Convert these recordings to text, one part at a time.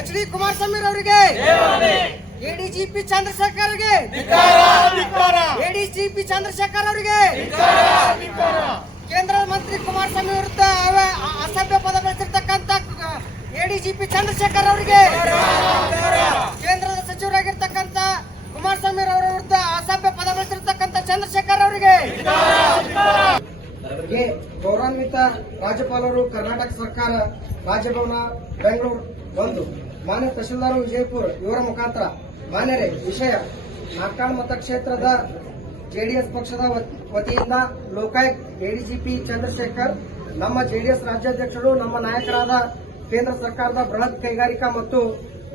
H D. Kumaraswamy ಅವರಿಗೆ, ADGP Chandrashekhar ಅವರಿಗೆ, ADGP Chandrashekhar ಅವರಿಗೆ, ಕೇಂದ್ರ ಮಂತ್ರಿ ಕುಮಾರಸ್ವಾಮಿ ವಿರುದ್ಧ ಅಸಭ್ಯ ಪದ ಬಳಸಿರ್ತಕ್ಕಂಥ ಎಡಿಜಿಪಿ ಚಂದ್ರಶೇಖರ್ ಅವರಿಗೆ, ಕೇಂದ್ರದ ಸಚಿವರಾಗಿರ್ತಕ್ಕಂಥ ಕುಮಾರಸ್ವಾಮಿ ಅವರ ವಿರುದ್ಧ ಅಸಭ್ಯ ಪದ ಬಳಸಿರ್ತಕ್ಕಂಥ ಚಂದ್ರಶೇಖರ್ ಅವರಿಗೆ, ಗೌರವಾನ್ವಿತ ರಾಜ್ಯಪಾಲರು, ಕರ್ನಾಟಕ ಸರ್ಕಾರ, ರಾಜಭವನ ಬೆಂಗಳೂರು 1, ಮಾನ್ಯ ತಹಶೀಲ್ದಾರ್ ವಿಜಯಪುರ ಇವರ ಮುಖಾಂತರ ಮಾನ್ಯರೇ, ವಿಷಯ ನಾಕಾಳ್ ಮತಕ್ಷೇತ್ರದ ಜೆಡಿಎಸ್ ಪಕ್ಷದ ವತಿಯಿಂದ ಲೋಕಾಯುಕ್ತ ಎಡಿಜಿಪಿ ಚಂದ್ರಶೇಖರ್, ನಮ್ಮ ಜೆಡಿಎಸ್ ರಾಜ್ಯಾಧ್ಯಕ್ಷರು, ನಮ್ಮ ನಾಯಕರಾದ ಕೇಂದ್ರ ಸರ್ಕಾರದ ಬೃಹತ್ ಕೈಗಾರಿಕಾ ಮತ್ತು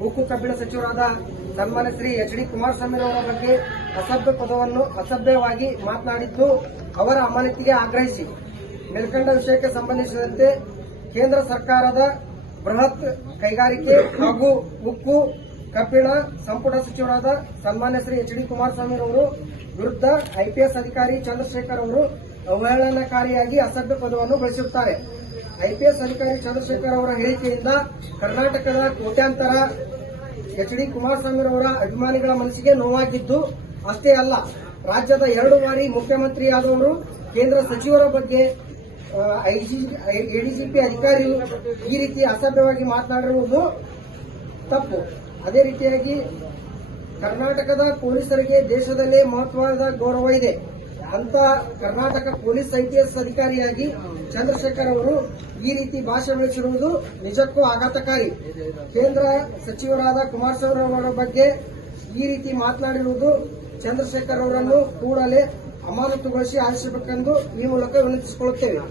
ಉಕ್ಕು ಕಬ್ಬಿಣ ಸಚಿವರಾದ ಸನ್ಮಾನ್ಯ ಶ್ರೀ ಎಚ್.ಡಿ. ಕುಮಾರಸ್ವಾಮಿ ಅವರ ಬಗ್ಗೆ ಅಸಭ್ಯವಾಗಿ ಮಾತನಾಡಿದ್ದು ಅವರ ಅಮಾನತಿಗೆ ಆಗ್ರಹಿಸಿ ಮೇಲ್ಕಂಡ ವಿಷಯಕ್ಕೆ ಸಂಬಂಧಿಸಿದಂತೆ ಕೇಂದ್ರ ಸರ್ಕಾರದ ಬೃಹತ್ ಕೈಗಾರಿಕೆ ಹಾಗೂ ಉಕ್ಕು ಕಬ್ಬಿಣ ಸಂಪುಟ ಸಚಿವರಾದ ಸನ್ಮಾನ್ಯ ಶ್ರೀ ಎಚ್.ಡಿ. ಕುಮಾರಸ್ವಾಮಿ ಅವರು ವಿರುದ್ಧ ಐಪಿಎಸ್ ಅಧಿಕಾರಿ ಚಂದ್ರಶೇಖರ್ ಅವರು ಅವಹೇಳನಕಾರಿಯಾಗಿ ಅಸಭ್ಯ ಪದವನ್ನು ಬಳಸಿರುತ್ತಾರೆ. ಐಪಿಎಸ್ ಅಧಿಕಾರಿ ಚಂದ್ರಶೇಖರ್ ಅವರ ಹೇಳಿಕೆಯಿಂದ ಕರ್ನಾಟಕದ ಕೋಟ್ಯಾಂತರ ಎಚ್.ಡಿ. ಕುಮಾರಸ್ವಾಮಿ ಅವರ ಅಭಿಮಾನಿಗಳ ಮನಸ್ಸಿಗೆ ನೋವಾಗಿದ್ದು ಅಷ್ಟೇ ಅಲ್ಲ, ರಾಜ್ಯದ 2 ಬಾರಿ ಮುಖ್ಯಮಂತ್ರಿಯಾದವರು ಕೇಂದ್ರ ಸಚಿವರ ಬಗ್ಗೆ ಎಡಿಜಿಪಿ ಅಧಿಕಾರಿಯು ಈ ರೀತಿ ಅಸಭ್ಯವಾಗಿ ಮಾತನಾಡಿರುವುದು ತಪ್ಪು. ಅದೇ ರೀತಿಯಾಗಿ ಕರ್ನಾಟಕದ ಪೊಲೀಸರಿಗೆ ದೇಶದಲ್ಲೇ ಮಹತ್ವದ ಗೌರವ ಇದೆ. ಅಂತ ಕರ್ನಾಟಕ ಪೊಲೀಸ್ ಐಪಿಎಸ್ ಅಧಿಕಾರಿಯಾಗಿ ಚಂದ್ರಶೇಖರ್ ಅವರು ಈ ರೀತಿ ಭಾಷೆ ಬಳಸಿರುವುದು ನಿಜಕ್ಕೂ ಆಘಾತಕಾರಿ. ಕೇಂದ್ರ ಸಚಿವರಾದ ಕುಮಾರಸ್ವಾಮಿ ಅವರ ಬಗ್ಗೆ ಈ ರೀತಿ ಮಾತನಾಡಿರುವುದು ಚಂದ್ರಶೇಖರ್ ಅವರನ್ನು ಕೂಡಲೇ ಅಮಾನತುಗೊಳಿಸಿ ಆಲಿಸಬೇಕೆಂದು ಈ ಮೂಲಕ ವಿನಂತಿಸಿಕೊಳ್ಳುತ್ತೇವೆ.